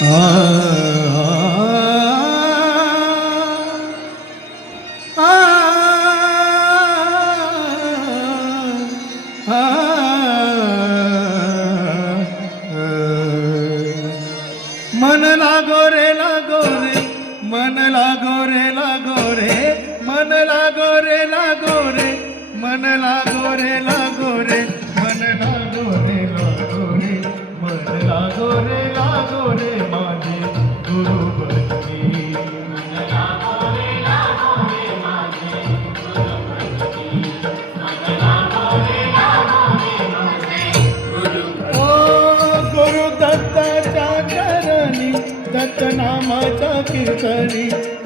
आ, आ, आ, मन लागो रे लागो रे, मन लागो रे लागो रे, मन लागो रे लागो रे, मन लागो रे लागो रे, मन लागो रे लागो रे, मन लागो रे लागो रे, माझे गुरु भक्ती मन लागो रे लागो रे, माझे गुरु भक्ती मन लागो रे लागो रे, माझे गुरु भक्ती. ओ गुरु दत्ताच्या चरणी, दत्त नामाच्या कीर्तनी,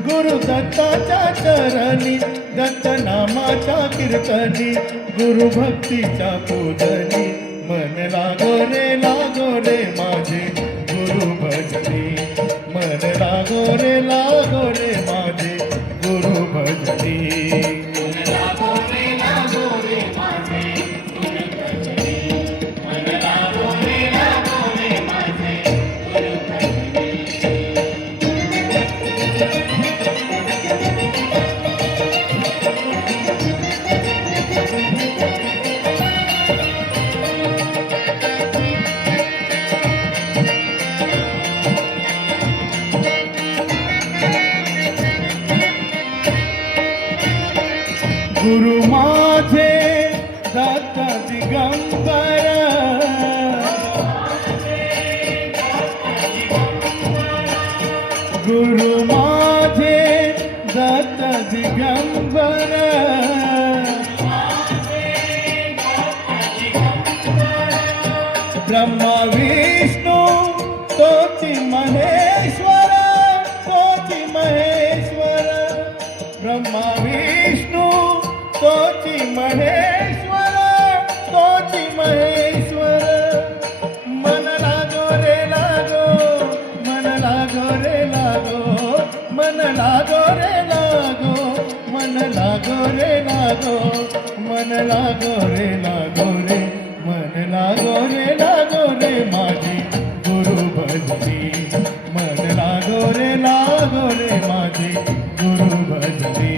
गुरु दत्ताच्या चरणी, दत्त नामाच्या कीर्तनी, गुरु भक्तीच्या पूजनी, मन लागो रे माझे गुरु भक्ती, मन लागो रे माझे गुरु भक्ती, मन लागो रे माझे गुरु भक्ती, मन लागो रे माझे गुरु भक्ती. गुरु माझे दत्त दिगंबर, गुरु माझे दत्त दिगंबर, ब्रह्मा विष्णू तोची महेश्वर, तोची महेश्वर, ब्रह्मा विष्णू तोची महेश्वर, तोची महेश्वर, मन लागो रे लागो, मन लागो रे लागो, मन लागो रे लागो, मन लागो रे लागो, मन लागो रे लागो रे, मन लागो रे माझी गुरु भक्ती, मन लागो रे माझी गुरु भक्ती.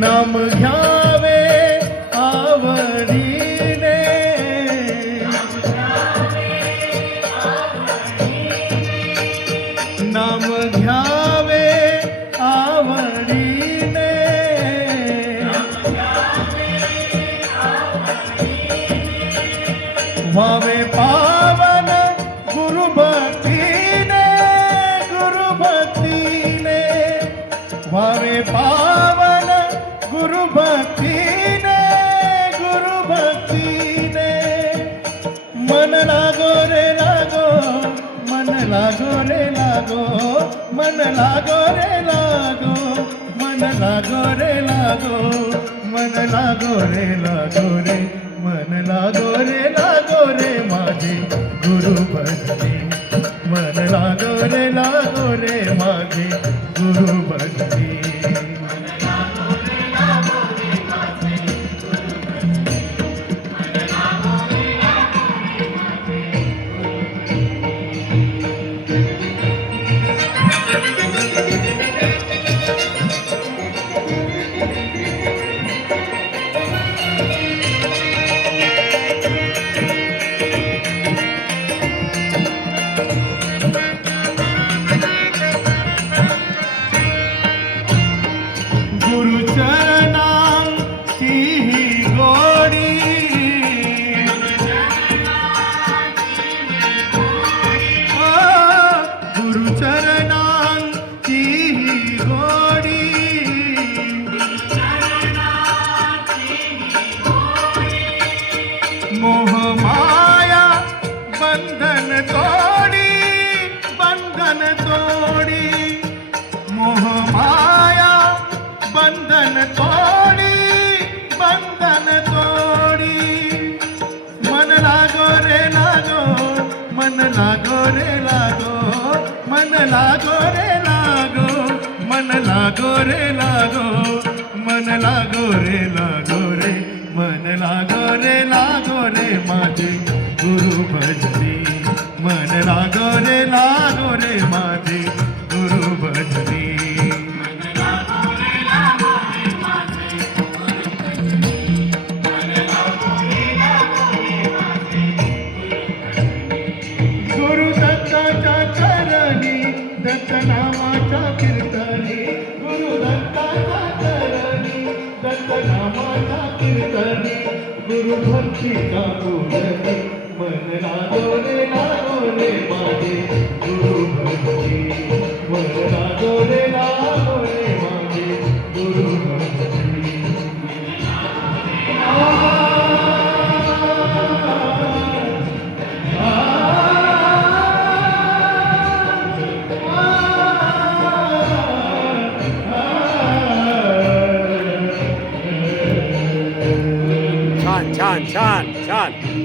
नाम घ्यावे आवडीने, नाम घ्यावे आवडीने, व्हावे पावन गुरु भक्तीने, गुरु भक्तीने, व्हावे पावन गुरु भक्तीने, गुरु भक्तीने, मन लागो रे लागो, मन लागो रे लागो, मन लागो रे लागो, मन लागो रे लागो, मन लागो रे लागो रे, मन लागो रे माझे गुरु भक्ती, मन लागो रे माझे गुरु भक्ती. बंधन तोडी, बंधन तोडी, मन लागो रे लागो, मन लागो रे लागो, मन लागो रे लागो, मन लागो रे लागो, मन लागो रे लागो रे, मन लागो रे माझे गुरु भजनी, मन लागो रे माझे गुरु भजनी. गुरु दत्ताच्या चरणी, दत्त नामाच्या कीर्तनी, गुरु दत्ताच्या चरणी, दत्त नामाच्या कीर्तनी, गुरु भक्तीचा पूजनी, मन लागो रे माझे गुरु भक्ती, मन लागो रे माझे गुरु भक्ती. छान छान छान छान